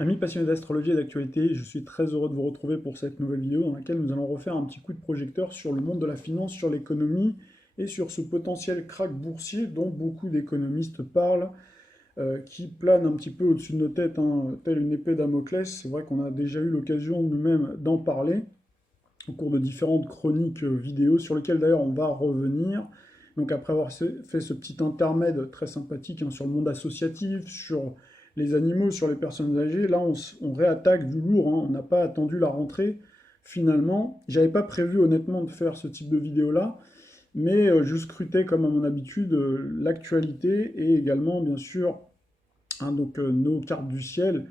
Amis passionnés d'astrologie et d'actualité, je suis très heureux de vous retrouver pour cette nouvelle vidéo dans laquelle nous allons refaire un petit coup de projecteur sur le monde de la finance, sur l'économie et sur ce potentiel krach boursier dont beaucoup d'économistes parlent, qui plane un petit peu au-dessus de nos têtes, hein, telle une épée Damoclès. C'est vrai qu'on a déjà eu l'occasion nous-mêmes d'en parler au cours de différentes chroniques vidéo sur lesquelles d'ailleurs on va revenir. Donc après avoir fait ce petit intermède très sympathique, hein, sur le monde associatif, sur les animaux, sur les personnes âgées, là on réattaque du lourd, hein. On n'a pas attendu la rentrée finalement. J'avais pas prévu honnêtement de faire ce type de vidéo là, mais je scrutais comme à mon habitude l'actualité et également bien sûr, hein, donc, nos cartes du ciel.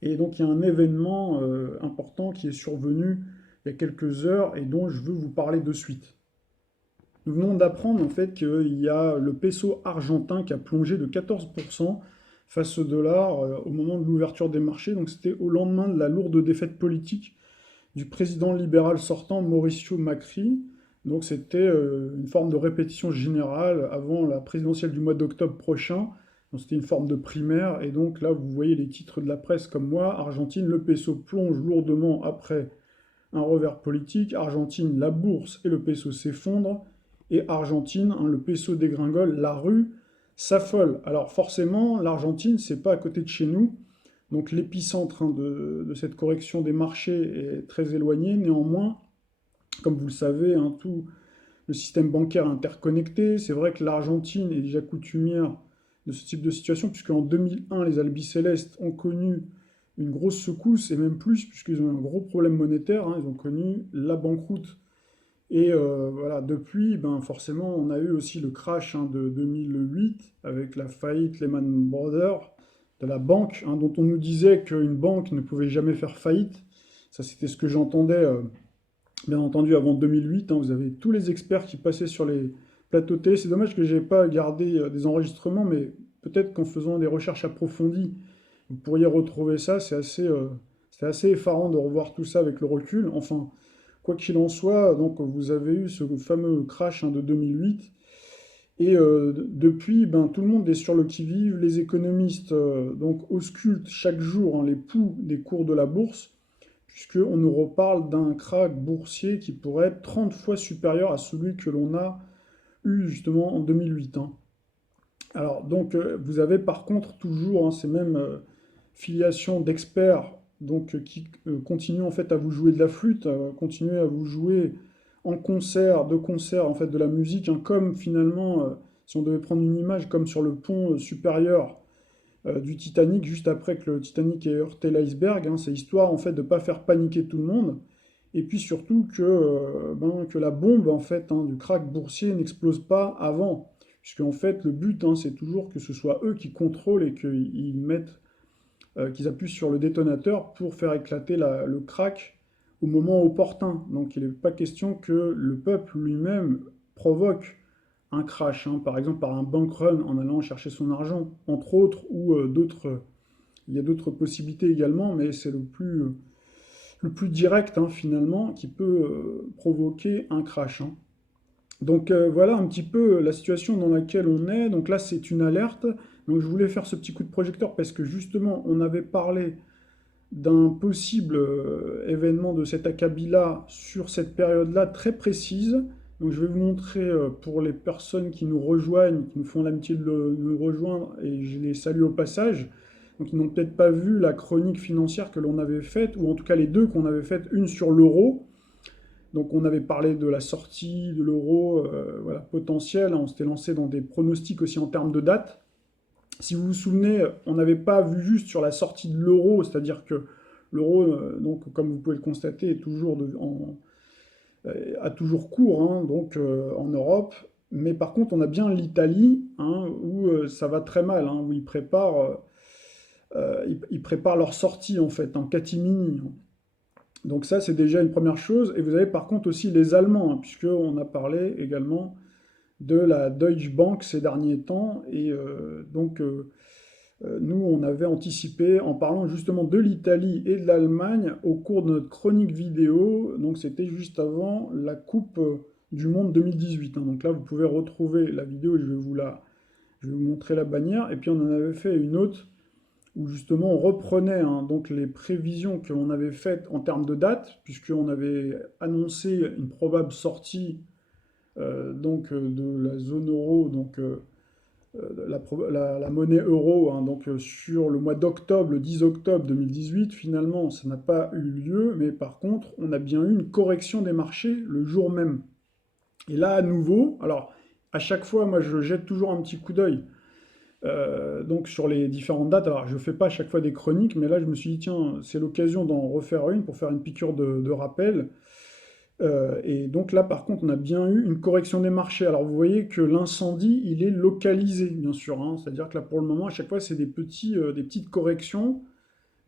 Et donc il y a un événement important qui est survenu il y a quelques heures et dont je veux vous parler de suite. Nous venons d'apprendre en fait qu'il y a le peso argentin qui a plongé de 14% face au dollar au moment de l'ouverture des marchés. Donc c'était au lendemain de la lourde défaite politique du président libéral sortant Mauricio Macri. Donc c'était une forme de répétition générale avant la présidentielle du mois d'octobre prochain. Donc c'était une forme de primaire. Et donc là, vous voyez les titres de la presse comme moi. Argentine, le peso plonge lourdement après un revers politique. Argentine, la bourse et le peso s'effondrent. Et Argentine, hein, le peso dégringole, la rue s'affole. Alors forcément, l'Argentine, c'est pas à côté de chez nous. Donc l'épicentre, hein, de cette correction des marchés est très éloigné. Néanmoins, comme vous le savez, hein, tout le système bancaire est interconnecté. C'est vrai que l'Argentine est déjà coutumière de ce type de situation, puisque en 2001, les albicelestes ont connu une grosse secousse, et même plus, puisqu'ils ont eu un gros problème monétaire, hein. Ils ont connu la banqueroute. Et voilà, depuis, ben, forcément, on a eu aussi le crash, hein, de 2008, avec la faillite Lehman Brothers, de la banque, hein, dont on nous disait qu'une banque ne pouvait jamais faire faillite. Ça, c'était ce que j'entendais, bien entendu, avant 2008. Hein. Vous avez tous les experts qui passaient sur les plateaux télé. C'est dommage que je n'ai pas gardé des enregistrements, mais peut-être qu'en faisant des recherches approfondies, vous pourriez retrouver ça. C'est assez effarant de revoir tout ça avec le recul. Enfin, quoi qu'il en soit, donc vous avez eu ce fameux crash, hein, de 2008. Et depuis, ben, tout le monde est sur le qui-vive. Les économistes donc auscultent chaque jour, hein, les pouls des cours de la bourse, puisqu'on nous reparle d'un krach boursier qui pourrait être 30 fois supérieur à celui que l'on a eu justement en 2008, hein. Alors donc vous avez par contre toujours, hein, ces mêmes filiations d'experts donc, qui continuent en fait à vous jouer de la flûte, continuer à vous jouer en concert, de concert en fait de la musique, hein, comme finalement, si on devait prendre une image, comme sur le pont supérieur du Titanic, juste après que le Titanic ait heurté l'iceberg, hein. C'est histoire en fait de ne pas faire paniquer tout le monde, et puis surtout que la bombe en fait, hein, du krach boursier n'explose pas avant, puisque en fait le but, hein, c'est toujours que ce soit eux qui contrôlent et qu'ils mettent, qu'ils appuient sur le détonateur pour faire éclater le krach au moment opportun. Donc il n'est pas question que le peuple lui-même provoque un crash, hein, par exemple par un bank run en allant chercher son argent, entre autres, ou d'autres. Il y a d'autres possibilités également, mais c'est le plus direct, hein, finalement, qui peut provoquer un crash, hein. Donc voilà un petit peu la situation dans laquelle on est. Donc là, c'est une alerte. Donc je voulais faire ce petit coup de projecteur parce que justement, on avait parlé d'un possible événement de cet acabit-là sur cette période-là très précise. Donc je vais vous montrer, pour les personnes qui nous rejoignent, qui nous font l'amitié de nous rejoindre, et je les salue au passage. Donc ils n'ont peut-être pas vu la chronique financière que l'on avait faite, ou en tout cas les deux qu'on avait faites, une sur l'euro. Donc on avait parlé de la sortie de l'euro, voilà, potentielle, hein. On s'était lancé dans des pronostics aussi en termes de date. Si vous vous souvenez, on n'avait pas vu juste sur la sortie de l'euro, c'est-à-dire que l'euro, donc, comme vous pouvez le constater, est toujours a toujours cours, hein, donc, en Europe. Mais par contre, on a bien l'Italie, hein, où ça va très mal, hein, où ils préparent leur sortie en fait en catimini, hein. Donc ça, c'est déjà une première chose. Et vous avez par contre aussi les Allemands, hein, puisqu'on a parlé également de la Deutsche Bank ces derniers temps. Et nous, on avait anticipé en parlant justement de l'Italie et de l'Allemagne au cours de notre chronique vidéo. Donc c'était juste avant la Coupe du Monde 2018, hein. Donc là, vous pouvez retrouver la vidéo, je vais vous montrer la bannière. Et puis on en avait fait une autre où justement on reprenait donc les prévisions que l'on avait faites en termes de date, puisqu'on avait annoncé une probable sortie de la zone euro, la monnaie euro, donc sur le mois d'octobre, le 10 octobre 2018. Finalement, ça n'a pas eu lieu, mais par contre, on a bien eu une correction des marchés le jour même. Et là, à nouveau, alors à chaque fois, moi, je jette toujours un petit coup d'œil donc sur les différentes dates. Alors, je ne fais pas à chaque fois des chroniques, mais là, je me suis dit, tiens, c'est l'occasion d'en refaire une pour faire une piqûre de rappel. Et donc là, par contre, on a bien eu une correction des marchés. Alors, vous voyez que l'incendie, il est localisé, bien sûr, hein. C'est-à-dire que là, pour le moment, à chaque fois, c'est des petites corrections,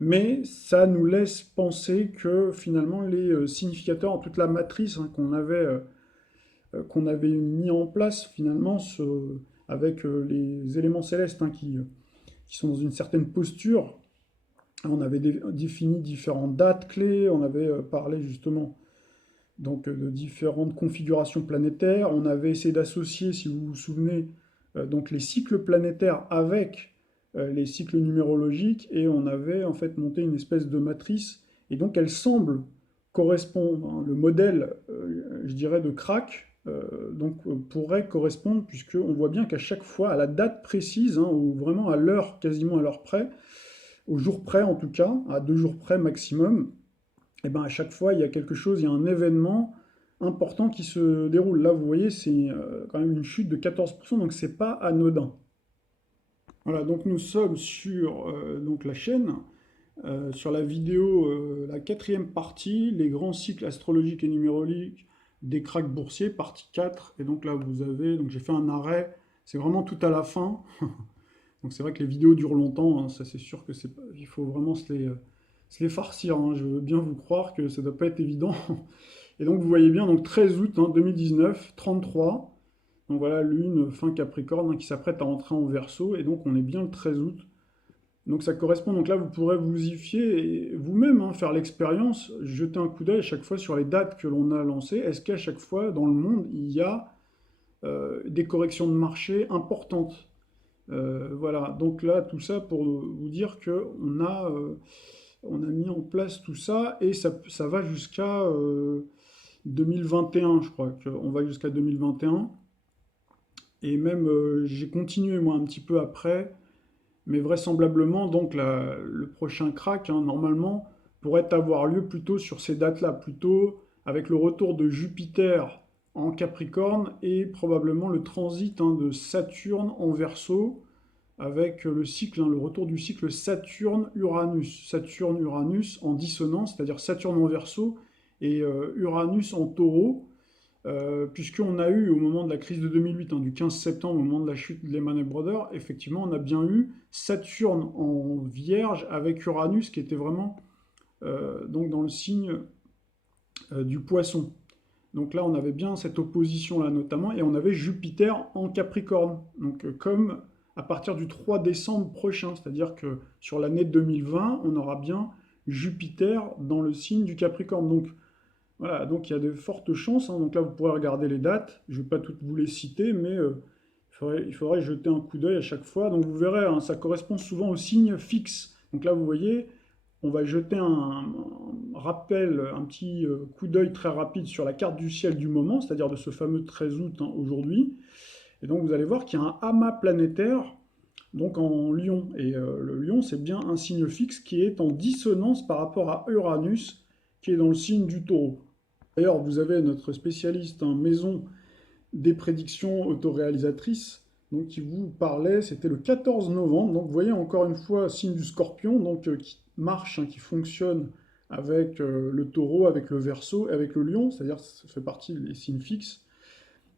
mais ça nous laisse penser que finalement, les significateurs, toute la matrice qu'on avait mis en place, finalement, avec les éléments célestes qui sont dans une certaine posture. On avait défini différentes dates clés, on avait parlé justement donc de différentes configurations planétaires. On avait essayé d'associer, si vous vous souvenez, donc les cycles planétaires avec les cycles numérologiques, et on avait en fait monté une espèce de matrice, et donc elle semble correspondre, hein, le modèle, je dirais, de Crack, pourrait correspondre, puisqu'on voit bien qu'à chaque fois, à la date précise, hein, ou vraiment à l'heure, quasiment à l'heure près, au jour près en tout cas, à 2 jours près maximum, et ben à chaque fois, il y a quelque chose, il y a un événement important qui se déroule. Là, vous voyez, c'est quand même une chute de 14%, donc c'est pas anodin. Voilà, donc nous sommes sur donc la chaîne, sur la vidéo, la quatrième partie, les grands cycles astrologiques et numérologiques des cracks boursiers, partie 4. Et donc là, vous avez, donc j'ai fait un arrêt, c'est vraiment tout à la fin. Donc c'est vrai que les vidéos durent longtemps, hein, ça c'est sûr que il faut vraiment se les farcir, hein. Je veux bien vous croire que ça ne doit pas être évident. Et donc vous voyez bien, donc 13 août 2019, 33. Donc voilà, Lune, fin Capricorne, qui s'apprête à entrer en Verseau. Et donc on est bien le 13 août. Donc ça correspond, donc là vous pourrez vous y fier et vous-même, hein, faire l'expérience, jeter un coup d'œil à chaque fois sur les dates que l'on a lancées. Est-ce qu'à chaque fois dans le monde il y a des corrections de marché importantes? Voilà, donc là tout ça pour vous dire que on a mis en place tout ça, et ça va jusqu'à 2021, je crois qu'on va jusqu'à 2021. Et même j'ai continué moi un petit peu après, mais vraisemblablement donc le prochain crack, hein, normalement, pourrait avoir lieu plutôt sur ces dates-là, plutôt avec le retour de Jupiter en Capricorne et probablement le transit, hein, de Saturne en Verseau, avec le cycle, hein, le retour du cycle Saturne-Uranus. Saturne-Uranus en dissonance, c'est-à-dire Saturne en Verseau et Uranus en Taureau, puisqu'on a eu au moment de la crise de 2008, hein, du 15 septembre, au moment de la chute de Lehman Brothers, effectivement, on a bien eu Saturne en Vierge avec Uranus qui était vraiment donc dans le signe du Poisson. Donc là, on avait bien cette opposition-là notamment, et on avait Jupiter en Capricorne. Donc comme à partir du 3 décembre prochain, c'est-à-dire que sur l'année 2020, on aura bien Jupiter dans le signe du Capricorne. Donc voilà, donc il y a de fortes chances, hein. Donc là, vous pourrez regarder les dates. Je ne vais pas toutes vous les citer, mais il faudrait jeter un coup d'œil à chaque fois. Donc vous verrez, hein, ça correspond souvent au signe fixe. Donc là, vous voyez, on va jeter un rappel, un petit coup d'œil très rapide sur la carte du ciel du moment, c'est-à-dire de ce fameux 13 août, hein, aujourd'hui. Et donc vous allez voir qu'il y a un amas planétaire donc en Lion. Et le Lion, c'est bien un signe fixe qui est en dissonance par rapport à Uranus, qui est dans le signe du Taureau. D'ailleurs, vous avez notre spécialiste en maison des prédictions autoréalisatrices, donc qui vous parlait, c'était le 14 novembre. Donc vous voyez encore une fois, signe du Scorpion, donc qui marche, hein, qui fonctionne avec le Taureau, avec le Verseau, avec le Lion, c'est-à-dire que ça fait partie des signes fixes.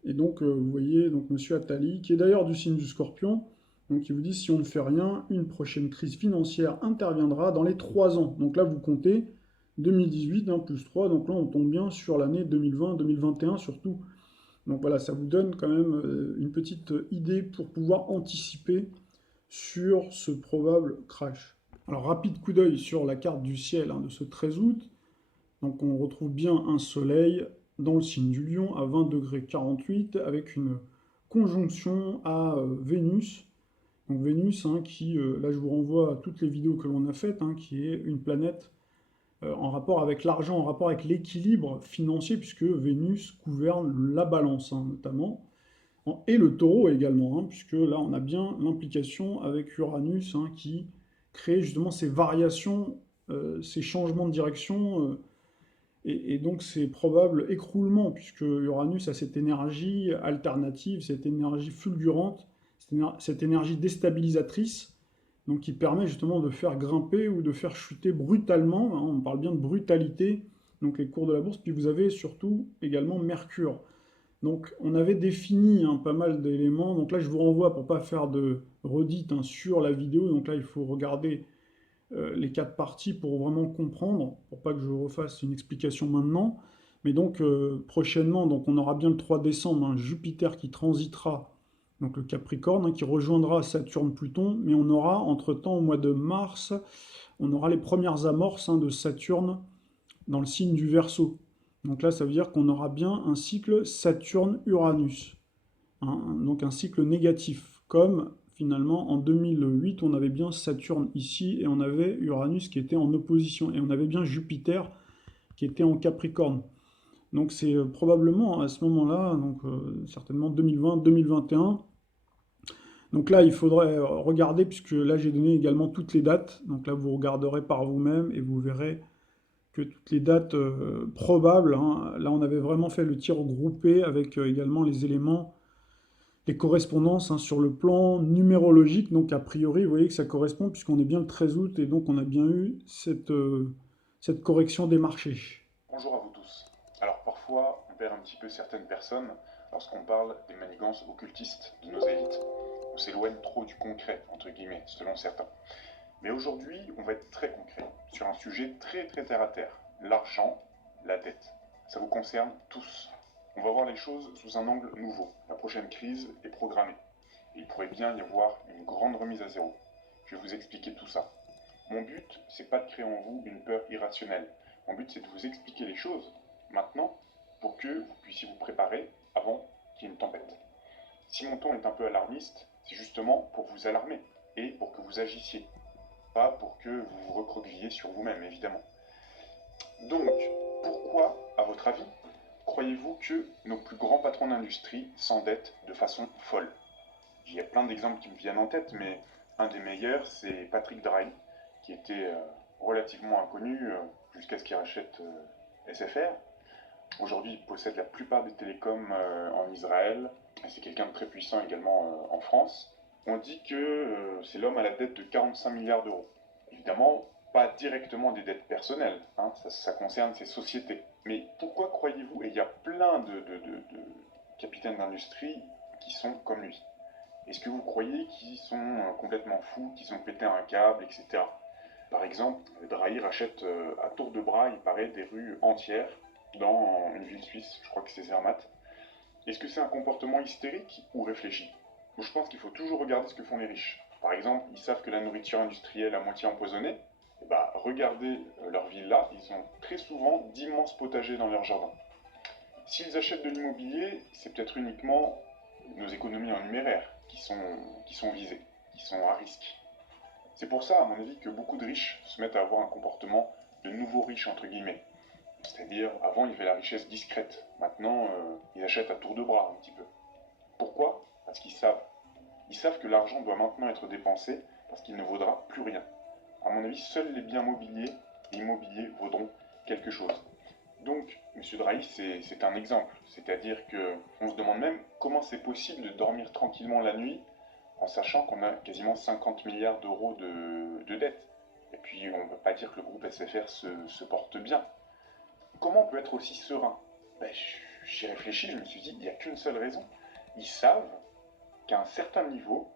Et donc vous voyez donc Monsieur Attali, qui est d'ailleurs du signe du Scorpion, donc qui vous dit si on ne fait rien, une prochaine crise financière interviendra dans les 3 ans. Donc là vous comptez 2018, hein, plus 3, donc là on tombe bien sur l'année 2020, 2021 surtout. Donc voilà, ça vous donne quand même une petite idée pour pouvoir anticiper sur ce probable crash. Alors rapide coup d'œil sur la carte du ciel, hein, de ce 13 août. Donc on retrouve bien un soleil dans le signe du Lion à 20 degrés 48 avec une conjonction à Vénus. Donc Vénus, hein, qui, là je vous renvoie à toutes les vidéos que l'on a faites, hein, qui est une planète en rapport avec l'argent, en rapport avec l'équilibre financier, puisque Vénus gouverne la balance, hein, notamment, et le taureau également, hein, puisque là on a bien l'implication avec Uranus, hein, qui crée justement ces variations, ces changements de direction, et donc ces probables écroulements, puisque Uranus a cette énergie alternative, cette énergie fulgurante, cette énergie déstabilisatrice, donc qui permet justement de faire grimper ou de faire chuter brutalement, hein, on parle bien de brutalité, donc les cours de la bourse. Puis vous avez surtout également Mercure. Donc on avait défini, hein, pas mal d'éléments, donc là je vous renvoie pour ne pas faire de redite, hein, sur la vidéo, donc là il faut regarder les quatre parties pour vraiment comprendre, pour pas que je refasse une explication maintenant. Mais donc prochainement, donc on aura bien le 3 décembre, hein, Jupiter qui transitera, donc le Capricorne, hein, qui rejoindra Saturne-Pluton, mais on aura entre-temps au mois de mars, on aura les premières amorces, hein, de Saturne dans le signe du Verseau. Donc là, ça veut dire qu'on aura bien un cycle Saturne-Uranus, hein, donc un cycle négatif, comme finalement en 2008, on avait bien Saturne ici et on avait Uranus qui était en opposition, et on avait bien Jupiter qui était en Capricorne. Donc c'est probablement à ce moment-là, donc certainement 2020-2021. Donc là, il faudrait regarder, puisque là j'ai donné également toutes les dates. Donc là, vous regarderez par vous-même et vous verrez que toutes les dates probables, hein, là on avait vraiment fait le tir groupé avec également les éléments, les correspondances, hein, sur le plan numérologique. Donc a priori, vous voyez que ça correspond puisqu'on est bien le 13 août et donc on a bien eu cette correction des marchés. Bonjour à vous tous. Alors parfois, on perd un petit peu certaines personnes lorsqu'on parle des manigances occultistes de nos élites. On s'éloigne trop du concret, entre guillemets, selon certains. Mais aujourd'hui, on va être très concret sur un sujet très terre à terre, l'argent, la dette. Ça vous concerne tous. On va voir les choses sous un angle nouveau. La prochaine crise est programmée. Et il pourrait bien y avoir une grande remise à zéro. Je vais vous expliquer tout ça. Mon but, c'est pas de créer en vous une peur irrationnelle. Mon but, c'est de vous expliquer les choses maintenant pour que vous puissiez vous préparer avant qu'il y ait une tempête. Si mon ton est un peu alarmiste, c'est justement pour vous alarmer et pour que vous agissiez, pas pour que vous vous recroquevilliez sur vous-même, évidemment. Donc, pourquoi, à votre avis, croyez-vous que nos plus grands patrons d'industrie s'endettent de façon folle? Il y a plein d'exemples qui me viennent en tête, mais un des meilleurs, c'est Patrick Drahi, qui était relativement inconnu jusqu'à ce qu'il rachète SFR. Aujourd'hui, il possède la plupart des télécoms en Israël, et c'est quelqu'un de très puissant également en France. On dit que c'est l'homme à la dette de 45 milliards d'euros. Évidemment, pas directement des dettes personnelles, hein, ça concerne ses sociétés. Mais pourquoi croyez-vous, et il y a plein de capitaines d'industrie qui sont comme lui, est-ce que vous croyez qu'ils sont complètement fous, qu'ils ont pété un câble, etc. Par exemple, Drahi rachète à tour de bras, il paraît, des rues entières dans une ville suisse, je crois que c'est Zermatt. Est-ce que c'est un comportement hystérique ou réfléchi? Moi, je pense qu'il faut toujours regarder ce que font les riches. Par exemple, ils savent que la nourriture industrielle est à moitié empoisonnée. Et bah, regardez leur ville là, ils ont très souvent d'immenses potagers dans leur jardin. S'ils achètent de l'immobilier, c'est peut-être uniquement nos économies en numéraire qui sont visées, qui sont à risque. C'est pour ça, à mon avis, que beaucoup de riches se mettent à avoir un comportement de nouveaux riches, entre guillemets. C'est-à-dire, avant, il y avait la richesse discrète. Maintenant, ils achètent à tour de bras, un petit peu. Pourquoi? Parce qu'ils savent. Ils savent que l'argent doit maintenant être dépensé parce qu'il ne vaudra plus rien. À mon avis, seuls les biens mobiliers et immobiliers vaudront quelque chose. Donc, M. Drahi, c'est un exemple. C'est-à-dire qu'on se demande même comment c'est possible de dormir tranquillement la nuit en sachant qu'on a quasiment 50 milliards d'euros de dettes. Et puis, on ne peut pas dire que le groupe SFR se porte bien. Comment on peut être aussi serein? Ben, J'y réfléchi, je me suis dit, il n'y a qu'une seule raison. Ils savent qu'à un certain niveau,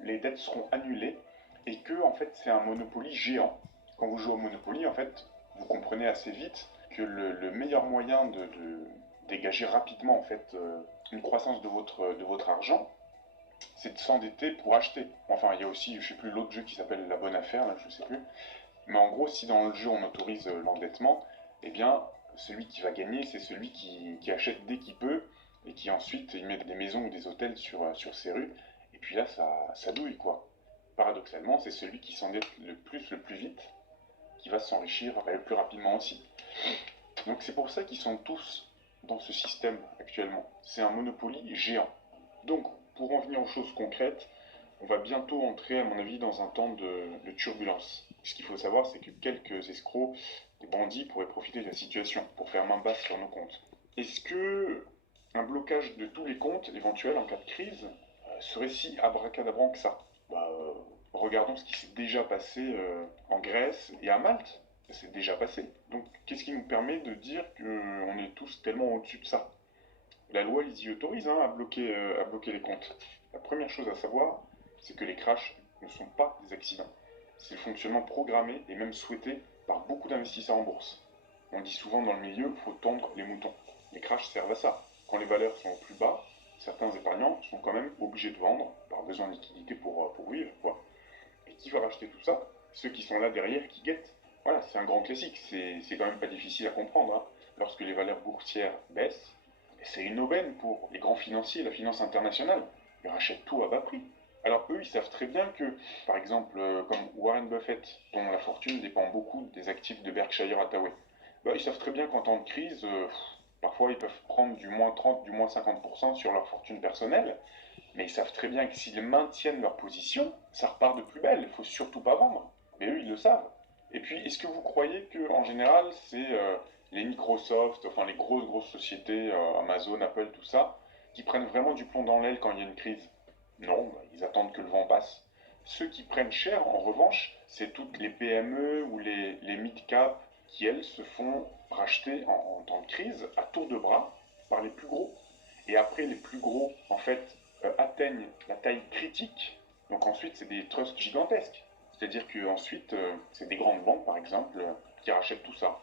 les dettes seront annulées et que, en fait, c'est un Monopoly géant. Quand vous jouez au Monopoly, en fait, vous comprenez assez vite que le meilleur moyen de dégager rapidement, en fait, une croissance de votre argent, c'est de s'endetter pour acheter. Enfin, il y a aussi, je ne sais plus, l'autre jeu qui s'appelle La Bonne Affaire, là, je ne sais plus. Mais en gros, si dans le jeu on autorise l'endettement, eh bien, celui qui va gagner, c'est celui qui achète dès qu'il peut et qui ensuite il met des maisons ou des hôtels sur ses rues. Et puis là, ça douille, quoi. Paradoxalement, c'est celui qui s'endette le plus vite, qui va s'enrichir le plus rapidement aussi. Donc c'est pour ça qu'ils sont tous dans ce système actuellement. C'est un monopoly géant. Donc, pour en venir aux choses concrètes, on va bientôt entrer, à mon avis, dans un temps de turbulence. Ce qu'il faut savoir, c'est que quelques escrocs, des bandits, pourraient profiter de la situation pour faire main basse sur nos comptes. Est-ce que un blocage de tous les comptes éventuels en cas de crise serait si abracadabrant que ça? Regardons ce qui s'est déjà passé en Grèce et à Malte. Ça s'est déjà passé. Donc, qu'est-ce qui nous permet de dire qu'on est tous tellement au-dessus de ça? La loi les y autorise à bloquer les comptes. La première chose à savoir, c'est que les crashs ne sont pas des accidents. C'est le fonctionnement programmé et même souhaité par beaucoup d'investisseurs en bourse. On dit souvent dans le milieu, il faut tondre les moutons. Les crashs servent à ça. Quand les valeurs sont au plus bas, certains épargnants sont quand même obligés de vendre par besoin de liquidité pour vivre, quoi. Et qui va racheter tout ça? Ceux qui sont là derrière, qui guettent. Voilà, c'est un grand classique, c'est quand même pas difficile à comprendre, hein. Lorsque les valeurs boursières baissent, c'est une aubaine pour les grands financiers, la finance internationale. Ils rachètent tout à bas prix. Alors eux, ils savent très bien que, par exemple, comme Warren Buffett, dont la fortune dépend beaucoup des actifs de Berkshire Hathaway, ils savent très bien qu'en temps de crise, parfois ils peuvent prendre du moins 30, du moins 50% sur leur fortune personnelle, mais ils savent très bien que s'ils maintiennent leur position, ça repart de plus belle, il ne faut surtout pas vendre. Mais eux, ils le savent. Et puis, est-ce que vous croyez qu'en général, c'est les Microsoft, enfin les grosses sociétés, Amazon, Apple, tout ça, qui prennent vraiment du plomb dans l'aile quand il y a une crise? Non, ils attendent que le vent passe. Ceux qui prennent cher, en revanche, c'est toutes les PME ou les mid-cap qui, elles, se font racheter en temps de crise à tour de bras par les plus gros. Et après, les plus gros, en fait, atteignent la taille critique. Donc ensuite, c'est des trusts gigantesques. C'est-à-dire qu'ensuite, c'est des grandes banques, par exemple, qui rachètent tout ça.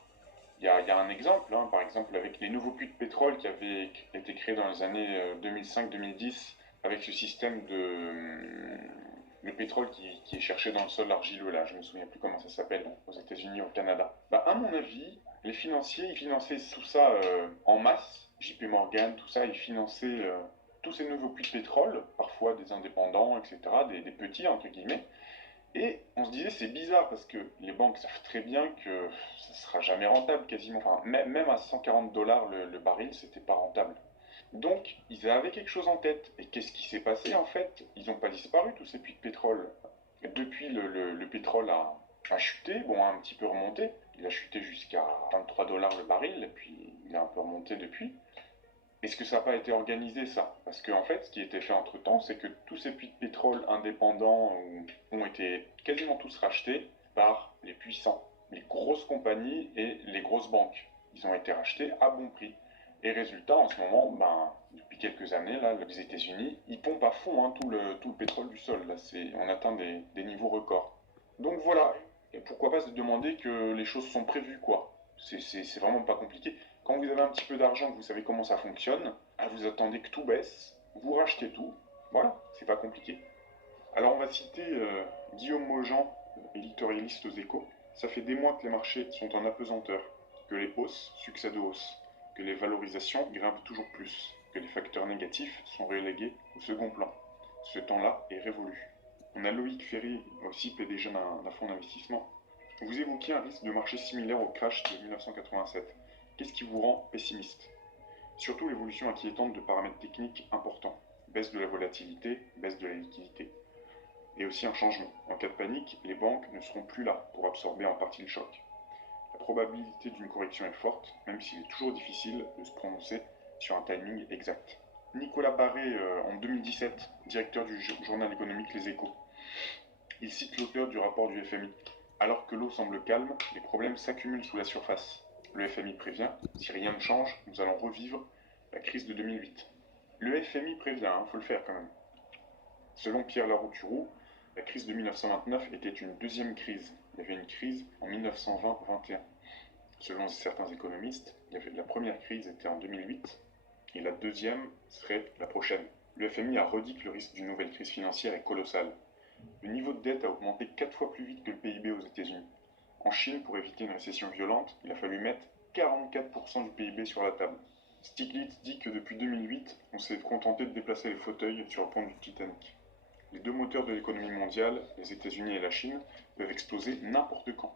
Il y a un exemple, hein, par exemple, avec les nouveaux puits de pétrole qui avaient été créés dans les années 2005-2010, avec ce système le pétrole qui est cherché dans le sol argileux, là, je ne me souviens plus comment ça s'appelle, aux États-Unis, au Canada. À mon avis, les financiers, ils finançaient tout ça en masse. JP Morgan, tout ça, ils finançaient tous ces nouveaux puits de pétrole, parfois des indépendants, etc., des petits, entre guillemets. Et on se disait, c'est bizarre parce que les banques savent très bien que ça sera jamais rentable quasiment. Enfin, même à 140 dollars le baril, c'était pas rentable. Donc, ils avaient quelque chose en tête. Et qu'est-ce qui s'est passé en fait? Ils n'ont pas disparu tous ces puits de pétrole. Depuis, le pétrole a chuté, bon, a un petit peu remonté. Il a chuté jusqu'à 23 dollars le baril, et puis il a un peu remonté depuis. Est-ce que ça n'a pas été organisé ça? Parce qu'en fait, ce qui a été fait entre-temps, c'est que tous ces puits de pétrole indépendants ont été quasiment tous rachetés par les puissants, les grosses compagnies et les grosses banques. Ils ont été rachetés à bon prix. Et résultat, en ce moment, depuis quelques années, là, les États-Unis, ils pompent à fond, hein, tout le pétrole du sol. Là, on atteint des niveaux records. Donc voilà, et pourquoi pas se demander que les choses sont prévues, quoi. C'est vraiment pas compliqué. Quand vous avez un petit peu d'argent, que vous savez comment ça fonctionne, vous attendez que tout baisse, vous rachetez tout. Voilà, c'est pas compliqué. Alors on va citer Guillaume Maujean, éditorialiste aux Échos. Ça fait des mois que les marchés sont en apesanteur, que les hausses succèdent aux hausses, que les valorisations grimpent toujours plus, que les facteurs négatifs sont relégués au second plan. Ce temps-là est révolu. On a Loïc Ferry, aussi PDG d'un fonds d'investissement. Vous évoquiez un risque de marché similaire au crash de 1987. Qu'est-ce qui vous rend pessimiste? Surtout l'évolution inquiétante de paramètres techniques importants. Baisse de la volatilité, baisse de la liquidité. Et aussi un changement. En cas de panique, les banques ne seront plus là pour absorber en partie le choc. La probabilité d'une correction est forte, même s'il est toujours difficile de se prononcer sur un timing exact. Nicolas Barré, en 2017, directeur du journal économique Les Échos. Il cite l'auteur du rapport du FMI. Alors que l'eau semble calme, les problèmes s'accumulent sous la surface. Le FMI prévient, si rien ne change, nous allons revivre la crise de 2008. Le FMI prévient, faut le faire quand même. Selon Pierre Larouturou, la crise de 1929 était une deuxième crise. Il y avait une crise en 1920-21. Selon certains économistes, la première crise était en 2008 et la deuxième serait la prochaine. Le FMI a redit que le risque d'une nouvelle crise financière est colossal. Le niveau de dette a augmenté 4 fois plus vite que le PIB aux États-Unis. En Chine, pour éviter une récession violente, il a fallu mettre 44% du PIB sur la table. Stiglitz dit que depuis 2008, on s'est contenté de déplacer les fauteuils sur le pont du Titanic. Les deux moteurs de l'économie mondiale, les États-Unis et la Chine, peuvent exploser n'importe quand.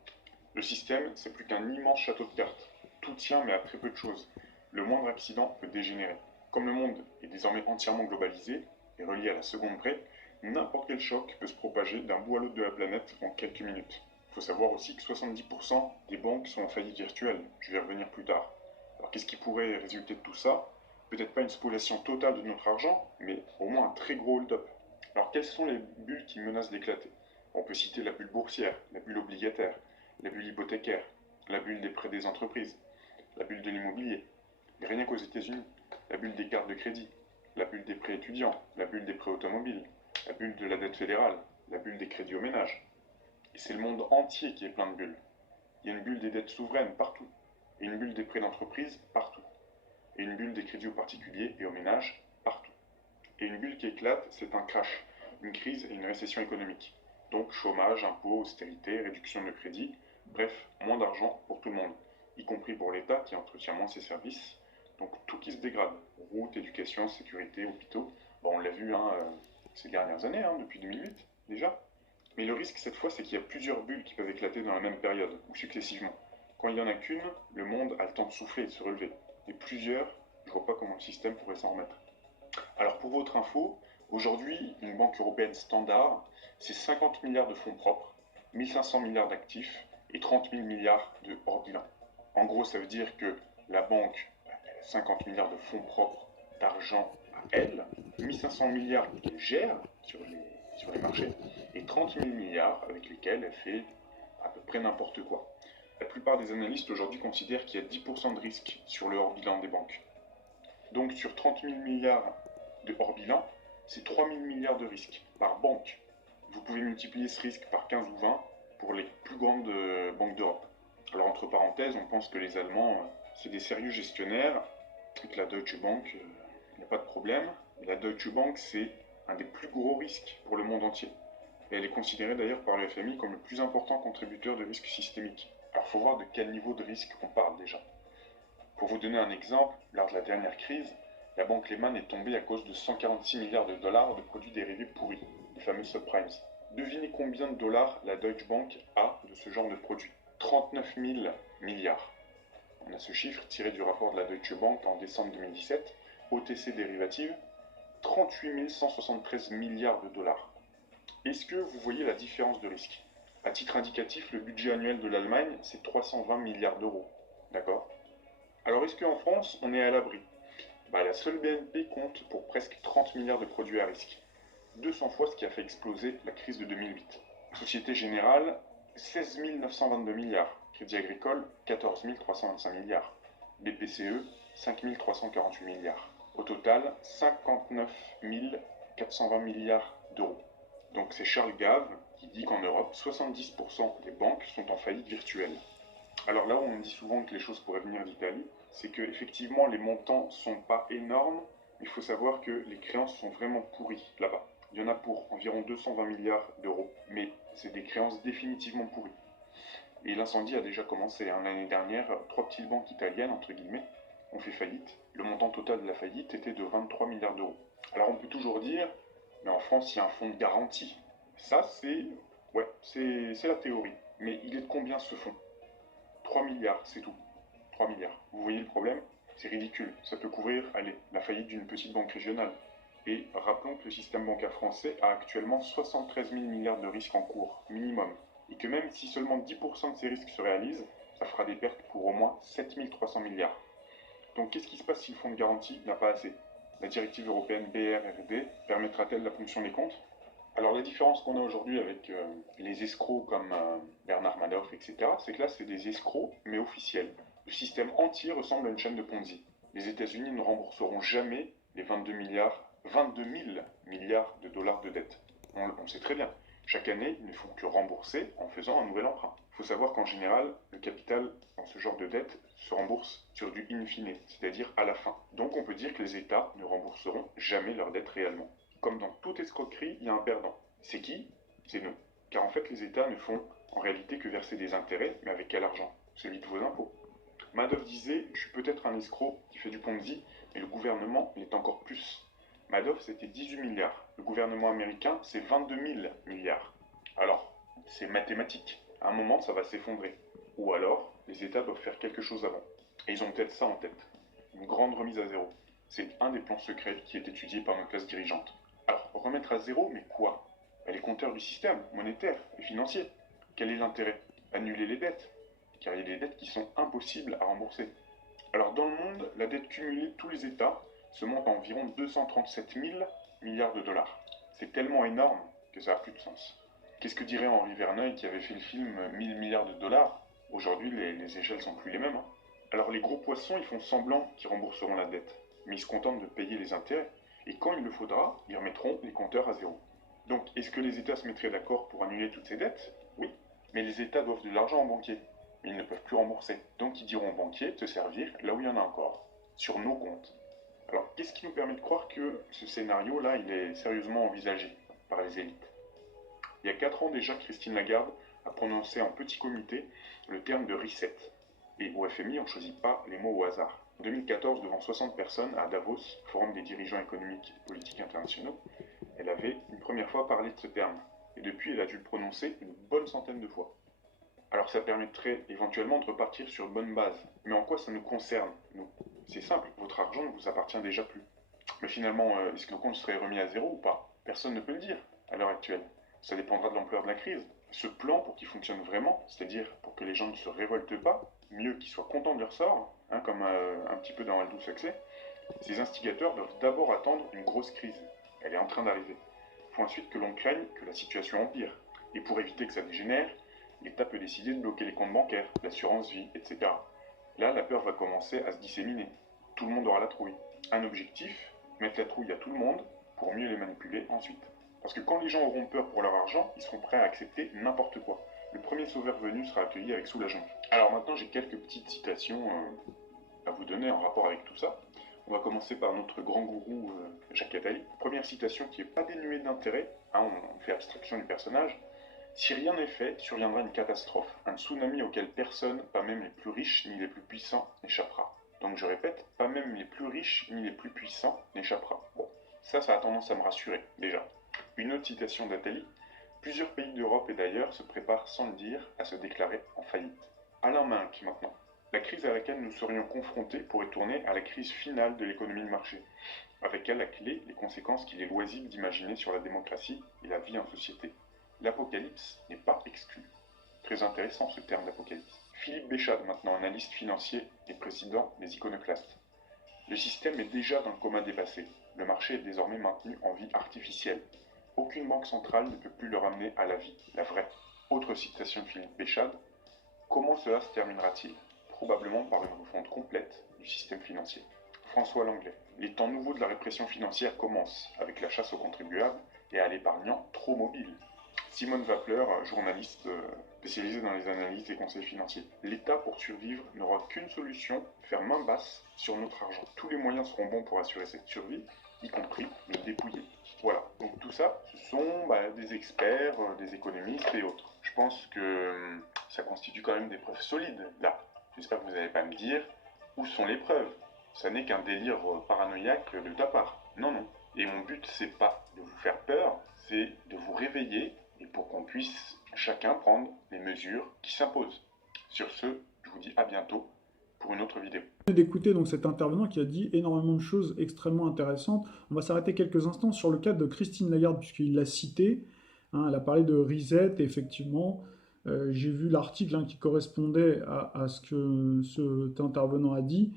Le système, c'est plus qu'un immense château de cartes. Tout tient mais à très peu de choses. Le moindre accident peut dégénérer. Comme le monde est désormais entièrement globalisé et relié à la seconde près, n'importe quel choc peut se propager d'un bout à l'autre de la planète en quelques minutes. Il faut savoir aussi que 70% des banques sont en faillite virtuelle. Je vais y revenir plus tard. Alors qu'est-ce qui pourrait résulter de tout ça? Peut-être pas une spoliation totale de notre argent, mais au moins un très gros hold-up. Alors quelles sont les bulles qui menacent d'éclater? On peut citer la bulle boursière, la bulle obligataire, la bulle hypothécaire, la bulle des prêts des entreprises, la bulle de l'immobilier. Et rien qu'aux États-Unis, la bulle des cartes de crédit, la bulle des prêts étudiants, la bulle des prêts automobiles, la bulle de la dette fédérale, la bulle des crédits aux ménages. Et c'est le monde entier qui est plein de bulles. Il y a une bulle des dettes souveraines partout, et une bulle des prêts d'entreprise partout, et une bulle des crédits aux particuliers et aux ménages partout. Et une bulle qui éclate, c'est un crash, une crise et une récession économique. Donc chômage, impôts, austérité, réduction de crédit, bref, moins d'argent pour tout le monde, y compris pour l'État qui entretient moins ses services. Donc tout qui se dégrade, routes, éducation, sécurité, hôpitaux. Bon, on l'a vu ces dernières années, depuis 2008 déjà. Mais le risque cette fois, c'est qu'il y a plusieurs bulles qui peuvent éclater dans la même période, ou successivement. Quand il n'y en a qu'une, le monde a le temps de souffler et de se relever. Et plusieurs, je vois pas comment le système pourrait s'en remettre. Alors pour votre info, aujourd'hui, une banque européenne standard, c'est 50 milliards de fonds propres, 1500 milliards d'actifs et 30 000 milliards de hors bilan. En gros, ça veut dire que la banque a 50 milliards de fonds propres d'argent à elle, 1500 milliards qu'elle gère sur les marchés, et 30 000 milliards avec lesquels elle fait à peu près n'importe quoi. La plupart des analystes aujourd'hui considèrent qu'il y a 10% de risque sur le hors bilan des banques. Donc sur 30 000 milliards de hors bilan, c'est 3 000 milliards de risques par banque. Vous pouvez multiplier ce risque par 15 ou 20 pour les plus grandes banques d'Europe. Alors entre parenthèses, on pense que les Allemands, c'est des sérieux gestionnaires, et que la Deutsche Bank, il n'y a pas de problème. Et la Deutsche Bank, c'est un des plus gros risques pour le monde entier. Et elle est considérée d'ailleurs par le FMI comme le plus important contributeur de risque systémique. Alors il faut voir de quel niveau de risque on parle déjà. Pour vous donner un exemple, lors de la dernière crise, la banque Lehman est tombée à cause de 146 milliards de dollars de produits dérivés pourris, les fameux subprimes. Devinez combien de dollars la Deutsche Bank a de ce genre de produits? 39 000 milliards. On a ce chiffre tiré du rapport de la Deutsche Bank en décembre 2017, OTC dérivative, 38 173 milliards de dollars. Est-ce que vous voyez la différence de risque? À titre indicatif, le budget annuel de l'Allemagne, c'est 320 milliards d'euros. D'accord? Alors est-ce qu'en France, on est à l'abri? La seule BNP compte pour presque 30 milliards de produits à risque. 200 fois ce qui a fait exploser la crise de 2008. Société Générale, 16 922 milliards. Crédit Agricole, 14 325 milliards. BPCE, 5 348 milliards. Au total, 59 420 milliards d'euros. Donc c'est Charles Gave qui dit qu'en Europe, 70% des banques sont en faillite virtuelle. Alors là où on dit souvent que les choses pourraient venir d'Italie, c'est que effectivement les montants sont pas énormes, mais il faut savoir que les créances sont vraiment pourries là-bas. Il y en a pour environ 220 milliards d'euros, mais c'est des créances définitivement pourries. Et l'incendie a déjà commencé. L'année dernière, 3 petites banques italiennes, entre guillemets, ont fait faillite. Le montant total de la faillite était de 23 milliards d'euros. Alors on peut toujours dire, mais en France, il y a un fonds de garantie. Ça, c'est la théorie. Mais il est de combien ce fonds? 3 milliards, c'est tout. 3 milliards. Vous voyez le problème? C'est ridicule. Ça peut couvrir, allez, la faillite d'une petite banque régionale. Et rappelons que le système bancaire français a actuellement 73 000 milliards de risques en cours, minimum. Et que même si seulement 10% de ces risques se réalisent, ça fera des pertes pour au moins 7 300 milliards. Donc qu'est-ce qui se passe si le fonds de garantie n'a pas assez? La directive européenne BRRD permettra-t-elle la ponction des comptes? Alors la différence qu'on a aujourd'hui avec les escrocs comme Bernard Madoff, etc., c'est que là c'est des escrocs, mais officiels. Le système entier ressemble à une chaîne de Ponzi. Les États-Unis ne rembourseront jamais les 22 000 milliards de dollars de dette. On sait très bien. Chaque année, ils ne font que rembourser en faisant un nouvel emprunt. Il faut savoir qu'en général, le capital dans ce genre de dette se rembourse sur du in fine, c'est-à-dire à la fin. Donc on peut dire que les États ne rembourseront jamais leurs dettes réellement. Comme dans toute escroquerie, il y a un perdant. C'est qui? C'est nous. Car en fait, les États ne font en réalité que verser des intérêts, mais avec quel argent? Celui de vos impôts. Madoff disait, je suis peut-être un escroc qui fait du Ponzi, mais le gouvernement l'est encore plus. Madoff, c'était 18 milliards. le gouvernement américain, c'est 22 000 milliards. Alors, c'est mathématique. À un moment, ça va s'effondrer. Ou alors, les États doivent faire quelque chose avant. Et ils ont peut-être ça en tête. Une grande remise à zéro. C'est un des plans secrets qui est étudié par nos classes dirigeantes. Alors, remettre à zéro, mais quoi? Les compteurs du système monétaire et financier. Quel est l'intérêt? Annuler les dettes. Car il y a des dettes qui sont impossibles à rembourser. Alors, dans le monde, la dette cumulée de tous les États se monte à environ 237 000 milliards de dollars. C'est tellement énorme que ça n'a plus de sens. Qu'est-ce que dirait Henri Verneuil qui avait fait le film 1000 milliards de dollars? Aujourd'hui, les échelles sont plus les mêmes. Alors les gros poissons, ils font semblant qu'ils rembourseront la dette, mais ils se contentent de payer les intérêts. Et quand il le faudra, ils remettront les compteurs à zéro. Donc, est-ce que les États se mettraient d'accord pour annuler toutes ces dettes? Oui. Mais les États doivent de l'argent aux banquiers. Mais ils ne peuvent plus rembourser. Donc, ils diront aux banquiers de se servir là où il y en a encore. Sur nos comptes. Alors, qu'est-ce qui nous permet de croire que ce scénario-là, il est sérieusement envisagé par les élites? Il y a 4 ans déjà, Christine Lagarde a prononcé en petit comité le terme de reset. Et au FMI, on ne choisit pas les mots au hasard. En 2014, devant 60 personnes à Davos, Forum des dirigeants économiques et politiques internationaux, elle avait une première fois parlé de ce terme. Et depuis, elle a dû le prononcer une bonne centaine de fois. Alors ça permettrait éventuellement de repartir sur une bonne base. Mais en quoi ça nous concerne, nous? C'est simple, votre argent ne vous appartient déjà plus. Mais finalement, est-ce que nos comptes seraient remis à zéro ou pas? Personne ne peut le dire à l'heure actuelle. Ça dépendra de l'ampleur de la crise. Ce plan, pour qu'il fonctionne vraiment, c'est-à-dire pour que les gens ne se révoltent pas, mieux qu'ils soient contents de leur sort, comme un petit peu dans Aldous Huxley, ces instigateurs doivent d'abord attendre une grosse crise. Elle est en train d'arriver. Il faut ensuite que l'on craigne que la situation empire. Et pour éviter que ça dégénère, l'État peut décider de bloquer les comptes bancaires, l'assurance vie, etc. Là, la peur va commencer à se disséminer. Tout le monde aura la trouille. Un objectif, mettre la trouille à tout le monde pour mieux les manipuler ensuite. Parce que quand les gens auront peur pour leur argent, ils seront prêts à accepter n'importe quoi. Le premier sauveur venu sera accueilli avec soulagement. Alors maintenant, j'ai quelques petites citations à vous donner en rapport avec tout ça. On va commencer par notre grand gourou Jacques Attali. Première citation qui n'est pas dénuée d'intérêt, on fait abstraction du personnage. Si rien n'est fait, surviendra une catastrophe, un tsunami auquel personne, pas même les plus riches ni les plus puissants, n'échappera. Donc je répète, pas même les plus riches ni les plus puissants n'échappera. Bon, ça a tendance à me rassurer, déjà. Une autre citation d'Attali. Plusieurs pays d'Europe et d'ailleurs se préparent sans le dire à se déclarer en faillite. Alain Minck maintenant. La crise à laquelle nous serions confrontés pourrait tourner à la crise finale de l'économie de marché, avec à la clé les conséquences qu'il est loisible d'imaginer sur la démocratie et la vie en société. L'apocalypse n'est pas exclu. Très intéressant ce terme d'apocalypse. Philippe Béchade, maintenant analyste financier et président des Iconoclastes. Le système est déjà dans le coma dépassé. Le marché est désormais maintenu en vie artificielle. Aucune banque centrale ne peut plus le ramener à la vie, la vraie. Autre citation de Philippe Béchade. Comment cela se terminera-t-il? Probablement par une refonte complète du système financier. François Langlais. Les temps nouveaux de la répression financière commencent, avec la chasse aux contribuables et à l'épargnant trop mobile. Simone Wappler, journaliste spécialisée dans les analyses des conseils financiers. L'État, pour survivre, n'aura qu'une solution, faire main basse sur notre argent. Tous les moyens seront bons pour assurer cette survie, y compris le dépouiller. Voilà, donc tout ça, ce sont des experts, des économistes et autres. Je pense que ça constitue quand même des preuves solides, là. J'espère que vous n'allez pas me dire où sont les preuves. Ça n'est qu'un délire paranoïaque de ta part. Non, non. Et mon but, c'est pas de vous faire peur, c'est de vous réveiller et pour qu'on puisse chacun prendre les mesures qui s'imposent. Sur ce, je vous dis à bientôt pour une autre vidéo. D'écouter donc cet intervenant qui a dit énormément de choses extrêmement intéressantes. On va s'arrêter quelques instants sur le cas de Christine Lagarde, puisqu'il l'a cité. Elle a parlé de reset, et effectivement, j'ai vu l'article qui correspondait à ce que cet intervenant a dit.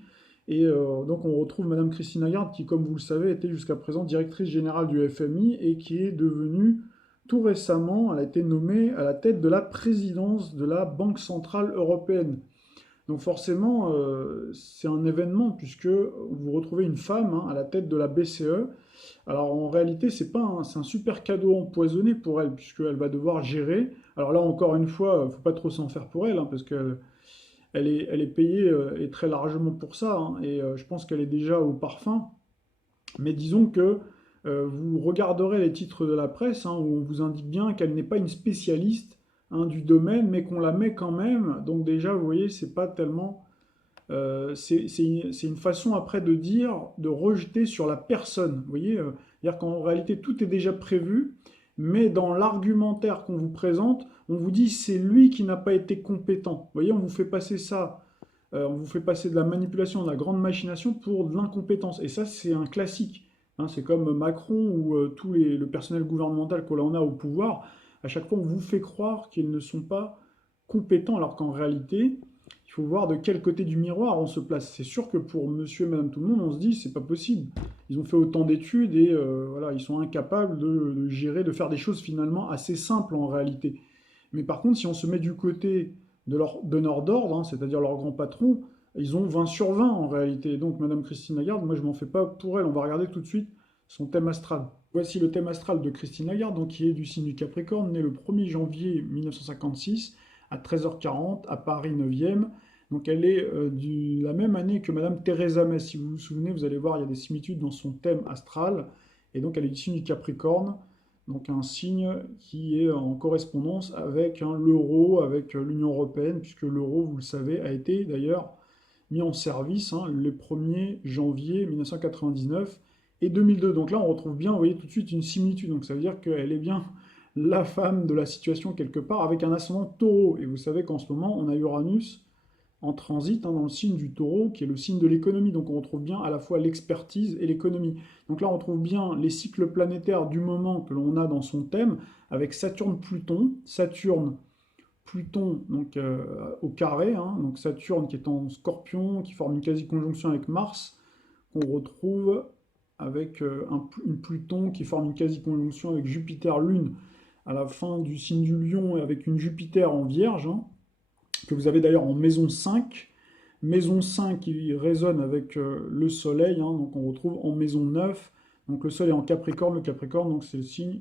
Et donc on retrouve Madame Christine Lagarde, qui, comme vous le savez, était jusqu'à présent directrice générale du FMI et qui est devenue, tout récemment, elle a été nommée à la tête de la présidence de la Banque Centrale Européenne. Donc forcément, c'est un événement puisque vous retrouvez une femme à la tête de la BCE. Alors en réalité, c'est un super cadeau empoisonné pour elle puisqu'elle va devoir gérer. Alors là, encore une fois, il ne faut pas trop s'en faire pour elle parce qu'elle est payée et très largement pour ça. Et je pense qu'elle est déjà au parfum. Mais disons que vous regarderez les titres de la presse où on vous indique bien qu'elle n'est pas une spécialiste du domaine, mais qu'on la met quand même. Donc déjà, vous voyez, c'est pas tellement... c'est une façon après de dire, de rejeter sur la personne. Vous voyez, C'est-à-dire qu'en réalité, tout est déjà prévu, mais dans l'argumentaire qu'on vous présente, on vous dit c'est lui qui n'a pas été compétent. Vous voyez, on vous fait passer ça, on vous fait passer de la manipulation, de la grande machination pour de l'incompétence. Et ça, c'est un classique. Hein, c'est comme Macron ou le personnel gouvernemental que l'on a au pouvoir. À chaque fois, on vous fait croire qu'ils ne sont pas compétents, alors qu'en réalité, il faut voir de quel côté du miroir on se place. C'est sûr que pour monsieur et madame tout le monde, on se dit, c'est pas possible. Ils ont fait autant d'études et voilà, ils sont incapables de gérer, de faire des choses finalement assez simples en réalité. Mais par contre, si on se met du côté de leur donneur d'ordre, hein, c'est-à-dire leur grand patron, ils ont 20 sur 20 en réalité. Donc Madame Christine Lagarde, moi je m'en fais pas pour elle. On va regarder tout de suite son thème astral. Voici le thème astral de Christine Lagarde, donc, qui est du signe du Capricorne, née le 1er janvier 1956 à 13h40 à Paris 9e. Donc elle est la même année que Madame Theresa May. Si vous vous souvenez, vous allez voir, il y a des similitudes dans son thème astral. Et donc elle est du signe du Capricorne, donc un signe qui est en correspondance avec l'euro, avec l'Union européenne, puisque l'euro, vous le savez, a été d'ailleurs mis en service le 1er janvier 1999 et 2002. Donc là, on retrouve bien, vous voyez tout de suite une similitude. Donc ça veut dire qu'elle est bien la femme de la situation quelque part, avec un ascendant taureau. Et vous savez qu'en ce moment, on a Uranus en transit dans le signe du taureau, qui est le signe de l'économie. Donc on retrouve bien à la fois l'expertise et l'économie. Donc là, on retrouve bien les cycles planétaires du moment que l'on a dans son thème, avec Saturne-Pluton. Saturne-Pluton donc, au carré, hein, donc Saturne qui est en scorpion, qui forme une quasi-conjonction avec Mars, qu'on retrouve avec une Pluton qui forme une quasi-conjonction avec Jupiter-Lune à la fin du signe du Lion et avec une Jupiter en Vierge, hein, que vous avez d'ailleurs en maison 5. Maison 5 qui résonne avec le Soleil, hein, donc on retrouve en maison 9. Donc le Soleil est en Capricorne, le Capricorne, donc c'est le signe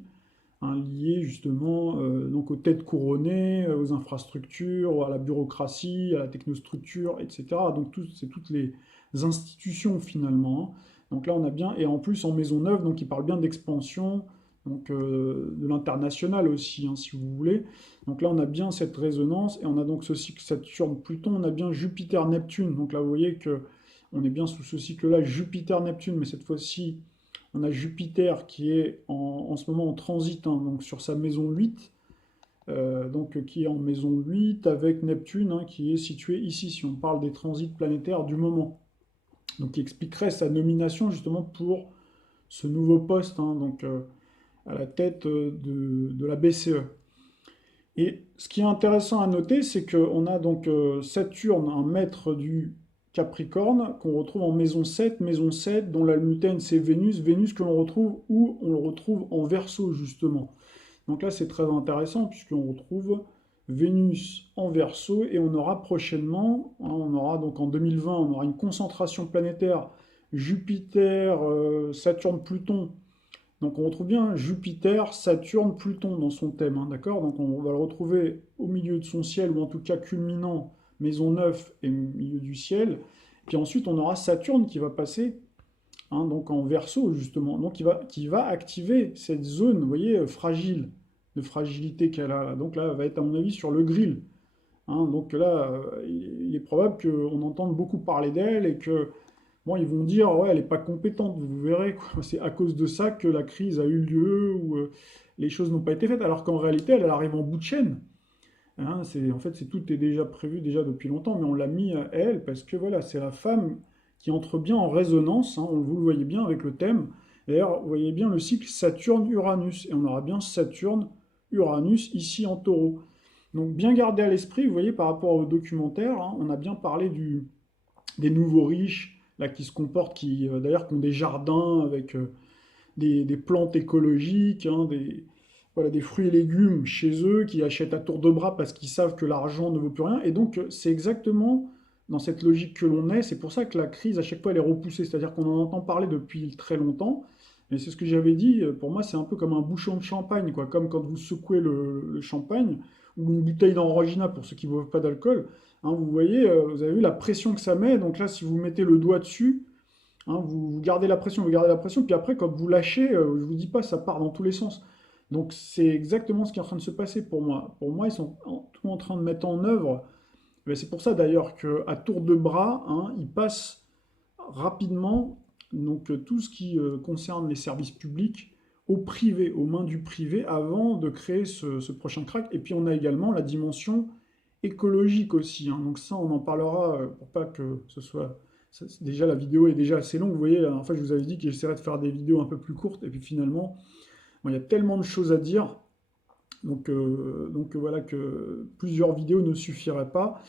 lié justement donc aux têtes couronnées, aux infrastructures, à la bureaucratie, à la technostructure, etc. Donc c'est toutes les institutions finalement, hein. Donc là on a bien, et en plus en maison 9, donc il parle bien d'expansion, donc de l'international aussi, hein, si vous voulez. Donc là, on a bien cette résonance, et on a donc ce cycle Saturne-Pluton, on a bien Jupiter-Neptune. Donc là, vous voyez que on est bien sous ce cycle-là, Jupiter-Neptune, mais cette fois-ci, on a Jupiter qui est en ce moment en transit, hein, donc sur sa maison 8, donc qui est en maison 8, avec Neptune, hein, qui est situé ici, si on parle des transits planétaires du moment. Donc qui expliquerait sa nomination justement pour ce nouveau poste, hein, donc à la tête de la BCE. Et ce qui est intéressant à noter, c'est qu'on a donc Saturne, un maître du Capricorne, qu'on retrouve en maison 7 dont la lutéenne c'est Vénus, Vénus que l'on retrouve où on le retrouve en Verseau justement. Donc là c'est très intéressant puisqu'on retrouve Vénus en Verseau et on aura prochainement, hein, on aura donc en 2020, on aura une concentration planétaire Jupiter, Saturne, Pluton. Donc on retrouve bien Jupiter, Saturne, Pluton dans son thème, hein, d'accord? Donc on va le retrouver au milieu de son ciel, ou en tout cas culminant maison 9 et milieu du ciel. Puis ensuite on aura Saturne qui va passer, hein, donc en Verseau justement, donc qui va activer cette zone, vous voyez, fragile, de fragilité qu'elle a. Donc là, elle va être à mon avis sur le grill. Hein, donc là, il est probable qu'on entende beaucoup parler d'elle et que bon, ils vont dire, ouais, elle n'est pas compétente, vous verrez, quoi. C'est à cause de ça que la crise a eu lieu, ou les choses n'ont pas été faites, alors qu'en réalité, elle arrive en bout de chaîne. Hein, en fait, tout est déjà prévu déjà depuis longtemps, mais on l'a mis à elle, parce que voilà, c'est la femme qui entre bien en résonance, hein, vous le voyez bien avec le thème. D'ailleurs, vous voyez bien le cycle Saturne-Uranus, et on aura bien Saturne-Uranus ici en taureau. Donc bien garder à l'esprit, vous voyez, par rapport au documentaire, hein, on a bien parlé des nouveaux riches, là, qui se comportent, qui d'ailleurs qui ont des jardins avec des plantes écologiques, hein, voilà, des fruits et légumes chez eux, qui achètent à tour de bras parce qu'ils savent que l'argent ne vaut plus rien. Et donc c'est exactement dans cette logique que l'on est. C'est pour ça que la crise, à chaque fois, elle est repoussée. C'est-à-dire qu'on en entend parler depuis très longtemps. Mais c'est ce que j'avais dit, pour moi, c'est un peu comme un bouchon de champagne, quoi. Comme quand vous secouez le champagne, ou une bouteille d'Orangina pour ceux qui ne boivent pas d'alcool. Hein, vous voyez, vous avez vu la pression que ça met. Donc là, si vous mettez le doigt dessus, hein, vous gardez la pression, puis après, quand vous lâchez, je vous dis pas, ça part dans tous les sens. Donc c'est exactement ce qui est en train de se passer pour moi. Pour moi, ils sont tout en train de mettre en œuvre. Mais c'est pour ça d'ailleurs qu'à tour de bras, hein, ils passent rapidement donc tout ce qui concerne les services publics au privé, aux mains du privé, avant de créer ce prochain crack. Et puis on a également la dimension écologique aussi, hein. Donc ça, on en parlera pour pas que ce soit... Déjà, la vidéo est déjà assez longue. Vous voyez, en fait, je vous avais dit que j'essaierais de faire des vidéos un peu plus courtes. Et puis finalement, bon, il y a tellement de choses à dire. Donc voilà que plusieurs vidéos ne suffiraient pas.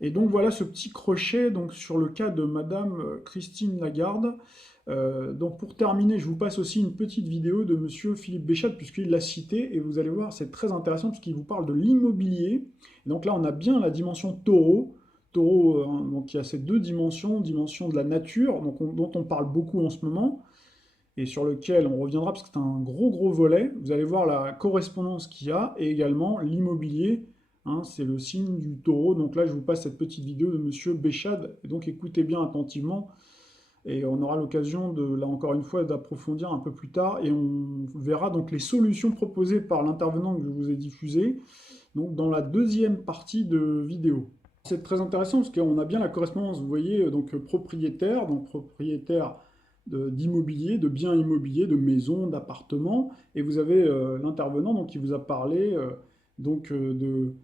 Et donc voilà ce petit crochet donc, sur le cas de Madame Christine Lagarde. Donc pour terminer, je vous passe aussi une petite vidéo de Monsieur Philippe Béchat, puisqu'il l'a cité, et vous allez voir, c'est très intéressant, puisqu'il vous parle de l'immobilier. Et donc là, on a bien la dimension taureau. Taureau, hein, donc il y a ces deux dimensions, dimension de la nature, donc dont on parle beaucoup en ce moment, et sur lequel on reviendra, parce que c'est un gros volet. Vous allez voir la correspondance qu'il y a, et également l'immobilier, hein, c'est le signe du taureau. Donc là, je vous passe cette petite vidéo de Monsieur Béchade, et donc écoutez bien attentivement, et on aura l'occasion de, là encore une fois, d'approfondir un peu plus tard, et on verra donc les solutions proposées par l'intervenant que je vous ai diffusé, donc dans la deuxième partie de vidéo. C'est très intéressant parce qu'on a bien la correspondance, vous voyez, donc propriétaire d'immobilier, de biens immobiliers, de maisons, d'appartements, et vous avez l'intervenant donc, qui vous a parlé d'une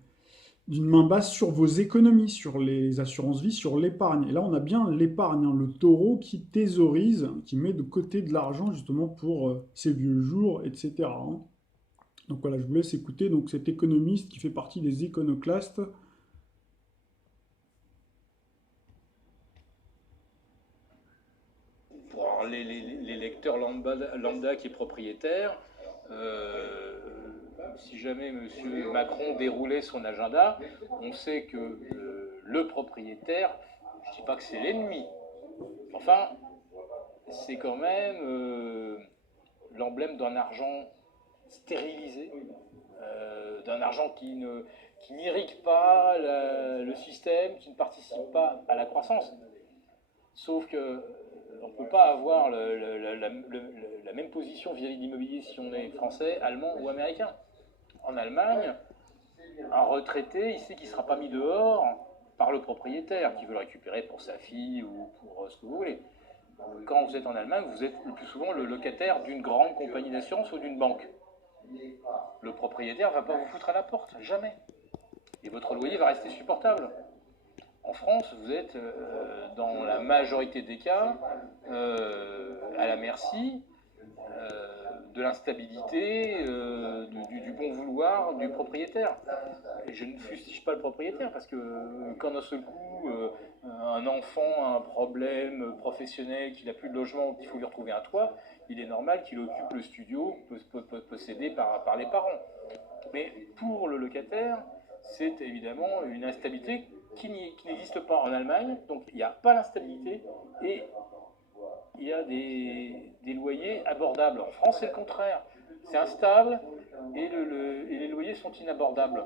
main basse sur vos économies, sur les assurances vie, sur l'épargne. Et là, on a bien l'épargne, hein, le taureau qui thésaurise, qui met de côté de l'argent justement pour ses vieux jours, etc., hein. Donc voilà, je vous laisse écouter donc, cet économiste qui fait partie des iconoclastes. Pour les lecteurs lambda qui est propriétaire, si jamais M. Macron déroulait son agenda, on sait que le propriétaire, je ne dis pas que c'est l'ennemi, enfin, c'est quand même l'emblème d'un argent stérilisé, d'un argent qui n'irrigue pas le système, qui ne participe pas à la croissance. Sauf que on ne peut pas avoir la même position vis-à-vis de l'immobilier si on est français, allemand ou américain. En Allemagne, un retraité, il sait qu'il ne sera pas mis dehors par le propriétaire qui veut le récupérer pour sa fille ou pour ce que vous voulez. Quand vous êtes en Allemagne, vous êtes le plus souvent le locataire d'une grande compagnie d'assurance ou d'une banque. Le propriétaire ne va pas vous foutre à la porte, jamais. Et votre loyer va rester supportable. En France, vous êtes dans la majorité des cas à la merci de l'instabilité, du bon vouloir du propriétaire. Et je ne fustige pas le propriétaire parce que quand d'un seul coup un enfant a un problème professionnel, qu'il n'a plus de logement, qu'il faut lui retrouver un toit, il est normal qu'il occupe le studio possédé par les parents. Mais pour le locataire, c'est évidemment une instabilité qui n'existe pas en Allemagne, donc il n'y a pas l'instabilité et il y a des loyers abordables. En France, c'est le contraire. C'est instable et les loyers sont inabordables.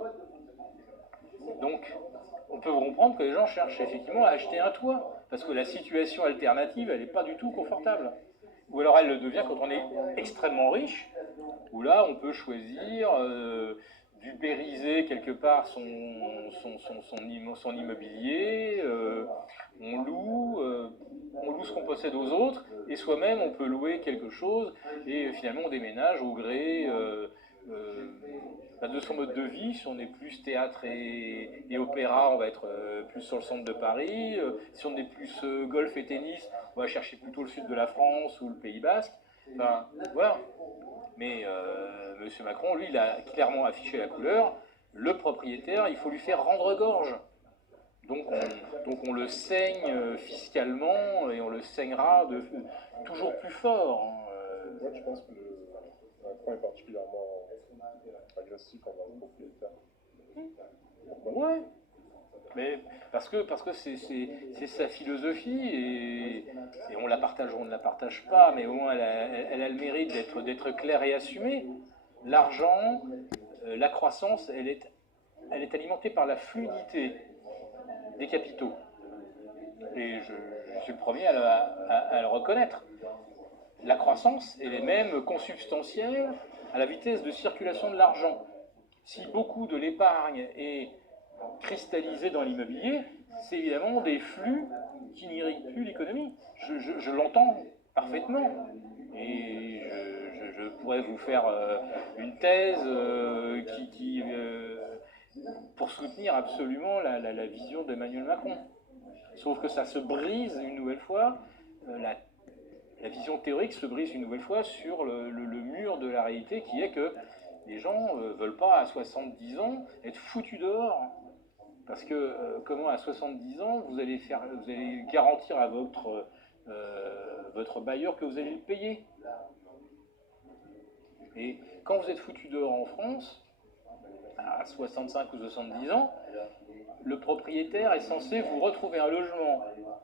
Donc, on peut comprendre que les gens cherchent effectivement à acheter un toit, parce que la situation alternative, elle n'est pas du tout confortable. Ou alors elle le devient quand on est extrêmement riche, où là, on peut choisir d'ubériser quelque part son immobilier, on loue ce qu'on possède aux autres, et soi-même on peut louer quelque chose, et finalement on déménage au gré de son mode de vie. Si on est plus théâtre et opéra, on va être plus sur le centre de Paris. Si on est plus golf et tennis, on va chercher plutôt le sud de la France ou le Pays Basque. Enfin, voilà. Mais M. Macron, lui, il a clairement affiché la couleur. Le propriétaire, il faut lui faire rendre gorge. Donc on le saigne fiscalement et on le saignera toujours plus fort. Moi, je pense que Macron est particulièrement agressif envers le propriétaire. Ouais. Mais parce que c'est sa philosophie et on la partage ou on ne la partage pas, mais au moins elle a le mérite d'être claire et assumée. L'argent, la croissance, elle est alimentée par la fluidité des capitaux. Et je suis le premier à le reconnaître. La croissance, elle est même consubstantielle à la vitesse de circulation de l'argent. Si beaucoup de l'épargne est cristallisée dans l'immobilier, c'est évidemment des flux qui n'irriguent plus l'économie. Je l'entends parfaitement. Et je pourrais vous faire une thèse pour soutenir absolument la vision d'Emmanuel Macron. Sauf que ça se brise une nouvelle fois, la vision théorique se brise une nouvelle fois sur le mur de la réalité qui est que les gens ne veulent pas à 70 ans être foutus dehors. Parce que comment à 70 ans vous allez garantir à votre bailleur que vous allez le payer. Et quand vous êtes foutu dehors en France, à 65 ou 70 ans, le propriétaire est censé vous retrouver un logement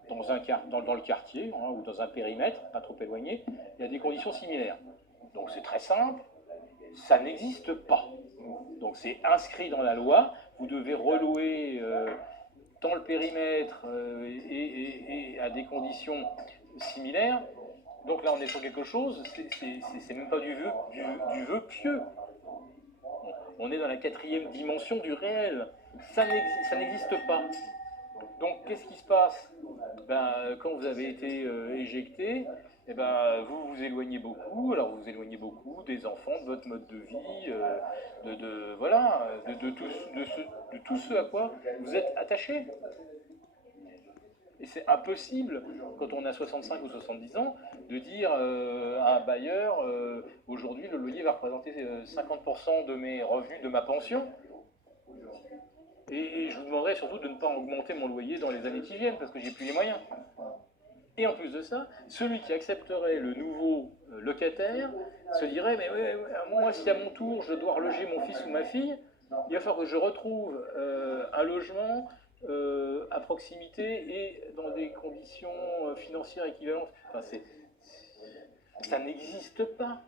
dans le quartier ou dans un périmètre, pas trop éloigné, il y a des conditions similaires. Donc c'est très simple, ça n'existe pas. Donc c'est inscrit dans la loi, vous devez relouer dans le périmètre et à des conditions similaires. Donc là on est sur quelque chose, c'est même pas du vœu pieux. On est dans la 4e dimension du réel. Ça n'existe pas. Donc qu'est-ce qui se passe? Quand vous avez été éjecté, vous vous éloignez beaucoup. Alors vous vous éloignez beaucoup des enfants, de votre mode de vie, de tout ce à quoi vous êtes attaché. Et c'est impossible, quand on a 65 ou 70 ans, de dire à un bailleur, aujourd'hui le loyer va représenter 50% de mes revenus, de ma pension. Et je vous demanderai surtout de ne pas augmenter mon loyer dans les années qui viennent, parce que j'ai plus les moyens. Et en plus de ça, celui qui accepterait le nouveau locataire se dirait, mais moi si à mon tour je dois reloger mon fils ou ma fille, il va falloir que je retrouve un logement à proximité et dans des conditions financières équivalentes. Enfin, ça n'existe pas.